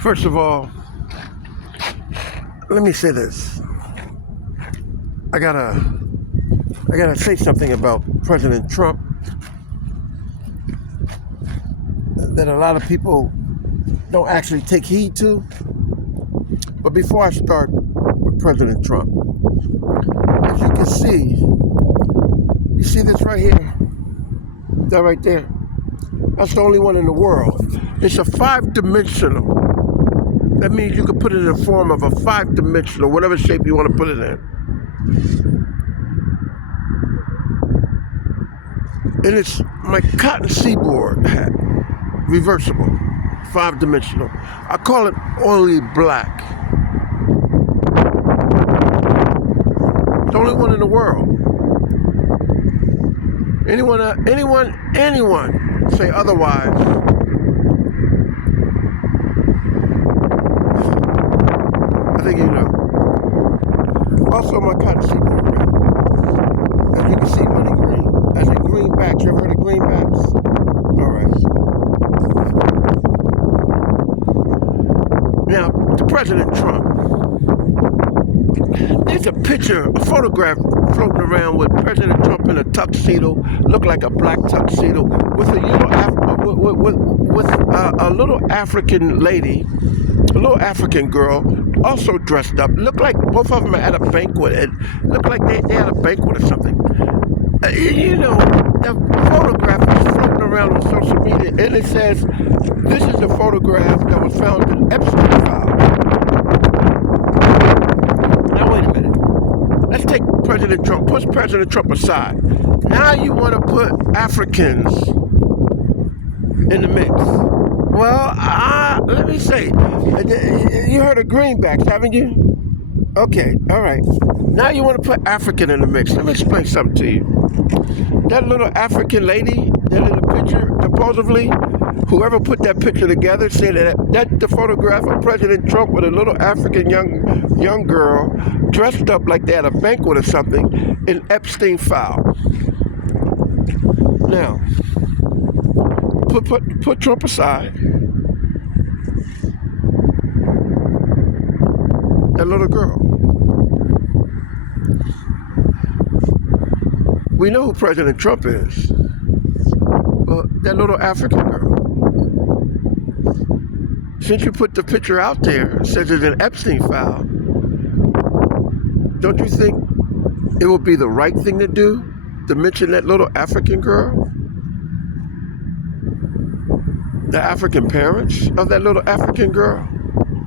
First of all, let me say this. I gotta say something about President Trump that a lot of people don't actually take heed to. But before I start with President Trump, as you can see, you see this right here? That right there? That's the only one in the world. It's a five-dimensional. That means you can put it in the form of a five-dimensional, whatever shape you want to put it in. And it's my cotton seaboard hat, reversible, five-dimensional. I call it oily black. It's the only one in the world. Anyone say otherwise, I think you know. Also, my cotton seaboard hat. As you can see, money green. As in greenbacks. You ever heard of greenbacks? All right. Now, to President Trump, there's a picture, a photograph floating around with President Trump in a tuxedo, look like a black tuxedo, with a little African lady, a little African girl, also dressed up. Look like both of them are at a banquet. It looked like they at a banquet or something. You know, the photograph is floating around on social media, and it says, this is the photograph that was found in Epstein file. Now, wait a minute. Let's take President Trump, push President Trump aside. Now you want to put Africans in the mix. Well, let me say, you heard of greenbacks, haven't you? Okay, all right. Now you want to put African in the mix. Let me explain something to you. That little African lady that in the picture, supposedly, whoever put that picture together said that's the photograph of President Trump with a little African young girl dressed up like they had a banquet or something in Epstein file. Now, put Trump aside. That little girl. We know who President Trump is, but that little African girl. Since you put the picture out there, it says it's an Epstein file, don't you think it would be the right thing to do to mention that little African girl? The African parents of that little African girl?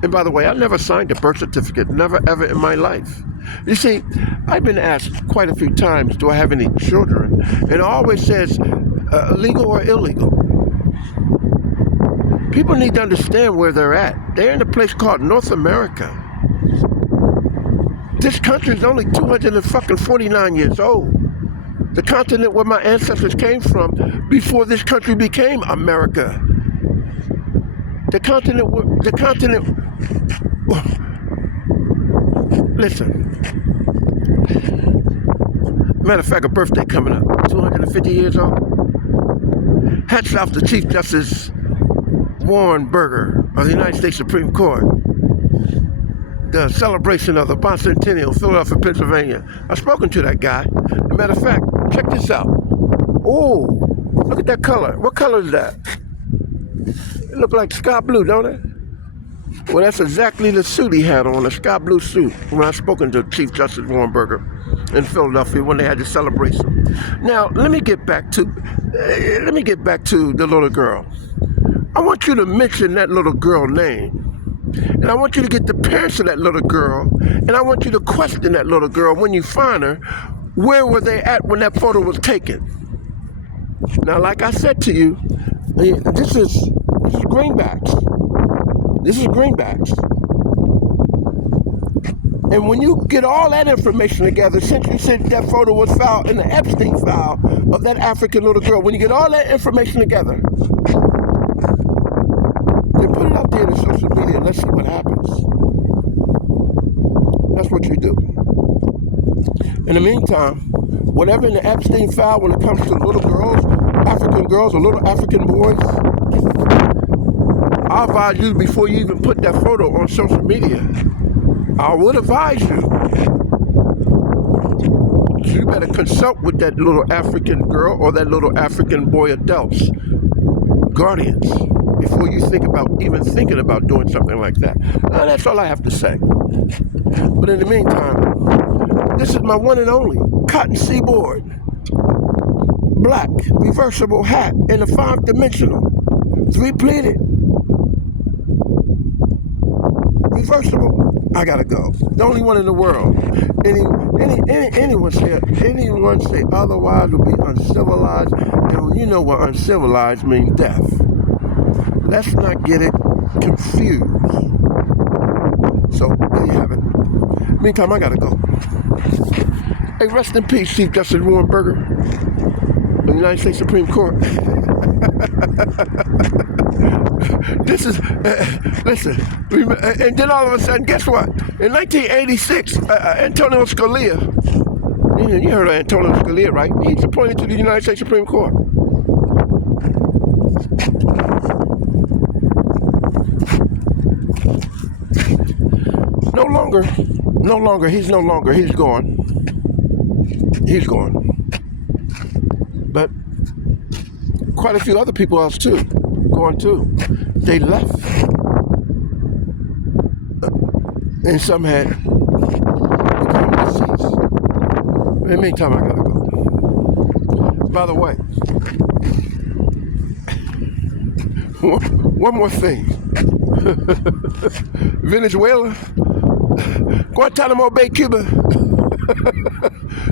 And by the way, I never signed a birth certificate, never ever in my life. You see, I've been asked quite a few times, do I have any children? And it always says, legal or illegal. People need to understand where they're at. They're in a place called North America. This country is only 249 years old. The continent where my ancestors came from before this country became America. Listen. Matter of fact, a birthday coming up. 250 years old. Hats off to Chief Justice Warren Burger of the United States Supreme Court. The celebration of the bicentennial of Philadelphia, Pennsylvania. I've spoken to that guy. As a matter of fact, check this out. Oh, look at that color. What color is that? It looks like sky blue, don't it? Well, that's exactly the suit he had on, a sky blue suit, when I've spoken to Chief Justice Warren Burger in Philadelphia when they had the celebration. Now, let me get back to the little girl. I want you to mention that little girl name. And I want you to get the parents of that little girl, and I want you to question that little girl when you find her. Where were they at when that photo was taken? Now, like I said to you, this is greenbacks. This is greenbacks. And when you get all that information together, since you said that photo was found in the Epstein file of that African little girl, when you get all that information together, then put it out there in social media and let's see what happens. That's what you do. In the meantime, whatever in the Epstein file when it comes to little girls, African girls or little African boys, I advise you before you even put that photo on social media. I would advise you. You better consult with that little African girl or that little African boy adults, guardians, before you think about even thinking about doing something like that. That's all I have to say. But in the meantime, this is my one and only cotton seaboard, black, reversible hat in a 5-dimensional, 3-pleated, reversible. I gotta go. The only one in the world. Anyone say otherwise will be uncivilized, and you know what uncivilized means death. Let's not get it confused. So there you have it. Meantime, I gotta go. Hey, rest in peace, Chief Justice Warren Burger of the United States Supreme Court. This is, listen, and then all of a sudden, guess what? In 1986, Antonio Scalia, you heard of Antonio Scalia, right? He's appointed to the United States Supreme Court. He's gone. He's gone. But quite a few other people else too, gone too. They left. And some had become deceased. In the meantime, I gotta go. By the way, one more thing. Venezuela, Guantanamo Bay, Cuba.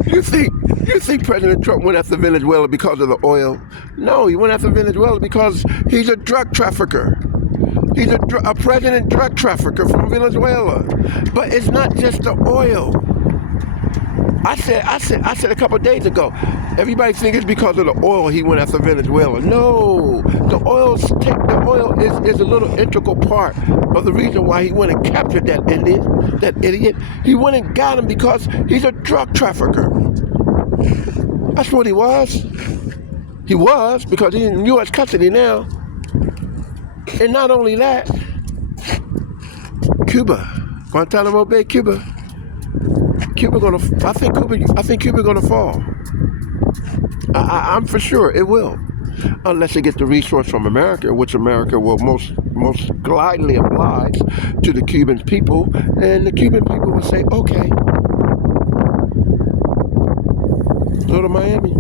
You think President Trump went after Venezuela because of the oil? No, he went after Venezuela because he's a drug trafficker. He's a president drug trafficker from Venezuela. But it's not just the oil. I said a couple of days ago, everybody thinks it's because of the oil he went after Venezuela. No, the oil is a little integral part of the reason why he went and captured that idiot. He went and got him because he's a drug trafficker. That's what he was. He was, because he's in U.S. custody now. And not only that, Cuba, Guantanamo Bay, Cuba. I think Cuba gonna fall. I'm for sure it will, unless they get the resource from America, which America will most gladly oblige to the Cuban people, and the Cuban people will say, okay, go to Miami.